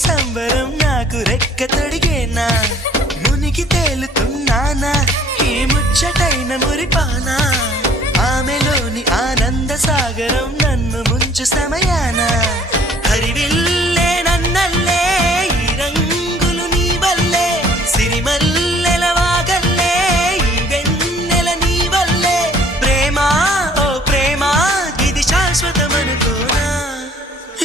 సంబరం నాకు రెక్క తొడిగేనా మునిగి తేలుతున్నానా ఈ ముచ్చటైన మురిపానా ఆమెలోని ఆనంద సాగరం నన్ను ముంచు సమయానా